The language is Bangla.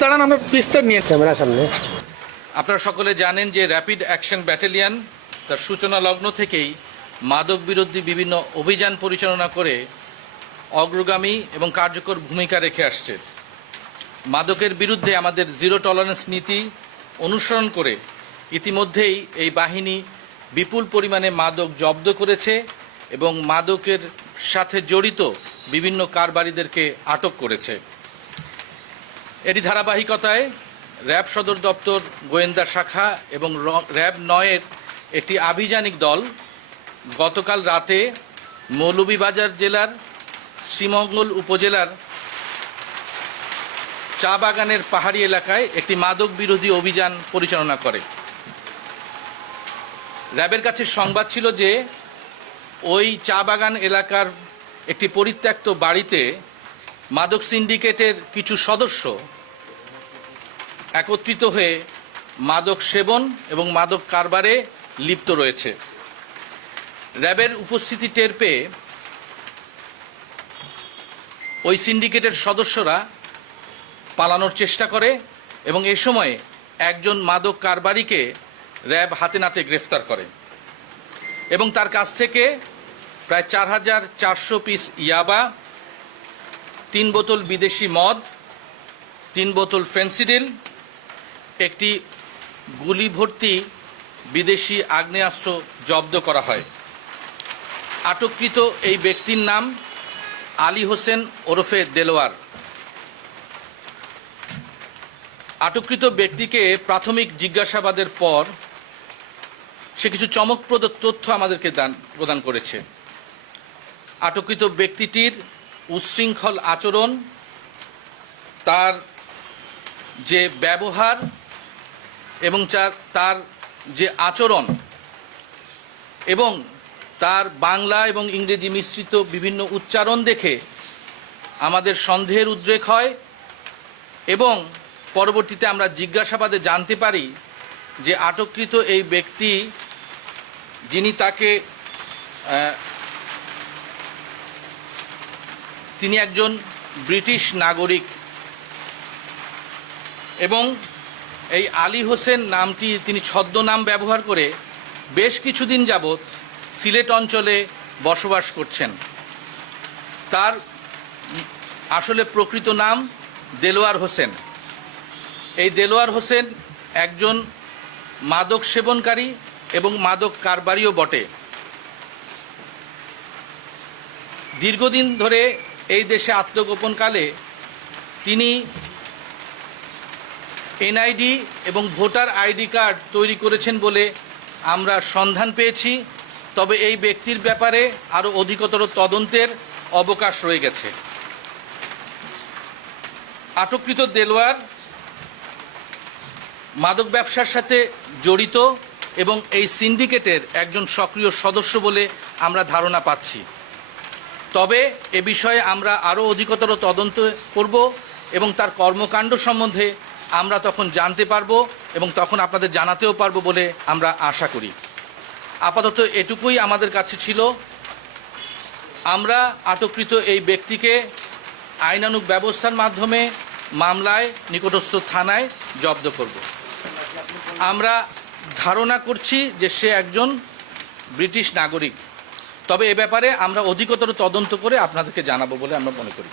দাঁড়ান, আমরা বিস্তার নিয়ে ক্যামেরার সামনে। আপনারা সকলে জানেন যে র্যাপিড অ্যাকশন ব্যাটালিয়ন তার সূচনা লগ্ন থেকেই মাদক বিরোধী বিভিন্ন অভিযান পরিচালনা করে অগ্রগামী এবং কার্যকর ভূমিকা রেখে আসছে। মাদকের বিরুদ্ধে আমাদের জিরো টলারেন্স নীতি অনুসরণ করে ইতিমধ্যেই এই বাহিনী বিপুল পরিমাণে মাদক জব্দ করেছে এবং মাদকের সাথে জড়িত বিভিন্ন কারবারিদেরকে আটক করেছে। এরই ধারাবাহিকতায় র্যাব সদর দপ্তর গোয়েন্দা শাখা এবং র্যাব ৯-এর একটি আভিযানিক দল গতকাল রাতে মৌলভীবাজার জেলার শ্রীমঙ্গল উপজেলার চা বাগানের পাহাড়ি এলাকায় একটি মাদক বিরোধী অভিযান পরিচালনা করে। র্যাবের কাছে সংবাদ ছিল যে ওই চা বাগান এলাকার একটি পরিত্যক্ত বাড়িতে মাদক সিন্ডিকেটের কিছু সদস্য একত্রিত হয়ে মাদক সেবন এবং মাদক কারবারে লিপ্ত রয়েছে। র্যাবের উপস্থিতি টের পেয়ে ওই সিন্ডিকেটের সদস্যরা পালানোর চেষ্টা করে এবং এ সময় একজন মাদক কারবারিকে র্যাব হাতে নাতে গ্রেফতার করে এবং তার কাছ থেকে প্রায় ৪,৪০০ পিস ইয়াবা, ৩ বোতল বিদেশি মদ, ৩ বোতল ফেন্সিডিল, একটি গুলি ভর্তি বিদেশি আগ্নেয়াস্ত্র জব্দ করা হয়। আটককৃত এই ব্যক্তির নাম আলী হোসেন ওরফে দেলোয়ার। আটককৃত ব্যক্তিকে প্রাথমিক জিজ্ঞাসাবাদের পর সে কিছু চমকপ্রদ তথ্য আমাদেরকে প্রদান করেছে। আটককৃত ব্যক্তিটির উচ্ছৃঙ্খল আচরণ, তার যে ব্যবহার এবং তার যে আচরণ এবং তার বাংলা এবং ইংরেজি মিশ্রিত বিভিন্ন উচ্চারণ দেখে আমাদের সন্দেহের উদ্রেক হয় এবং পরবর্তীতে আমরা জিজ্ঞাসাবাদে জানতে পারি যে আটককৃত এই ব্যক্তি, যিনি তিনি একজন ব্রিটিশ নাগরিক এবং এই আলী হোসেন নামটি তিনি ছদ্মনাম ব্যবহার করে বেশ কিছুদিন যাবৎ সিলেট অঞ্চলে বসবাস করছেন। তার আসলে প্রকৃত নাম দেলোয়ার হোসেন। এই দেলোয়ার হোসেন একজন মাদক সেবনকারী এবং মাদক কারবারিও বটে। দীর্ঘদিন ধরে এই দেশে আত্মগোপনকালে তিনি এনআইডি এবং ভোটার আইডি কার্ড তৈরি করেছেন বলে আমরা সন্ধান পেয়েছি। তবে এই ব্যক্তির ব্যাপারে আরও অধিকতর তদন্তের অবকাশ রয়ে গেছে। আটককৃত দেলোয়ার মাদক ব্যবসার সাথে জড়িত এবং এই সিন্ডিকেটের একজন সক্রিয় সদস্য বলে আমরা ধারণা পাচ্ছি। তবে এ বিষয়ে আমরা আরও অধিকতর তদন্ত করব এবং তার কর্মকাণ্ড সম্বন্ধে আমরা তখন জানতে পারবো এবং তখন আপনাদের জানাতেও পারবো বলে আমরা আশা করি। আপাতত এটুকুই আমাদের কাছে ছিল। আমরা আটককৃত এই ব্যক্তিকে আইনানুগ ব্যবস্থার মাধ্যমে মামলায় নিকটস্থ থানায় জব্দ করব। আমরা ধারণা করছি যে সে একজন ব্রিটিশ নাগরিক। তবে এ ব্যাপারে আমরা অধিকতর তদন্ত করে আপনাদেরকে জানাবো বলে আমরা মনে করি।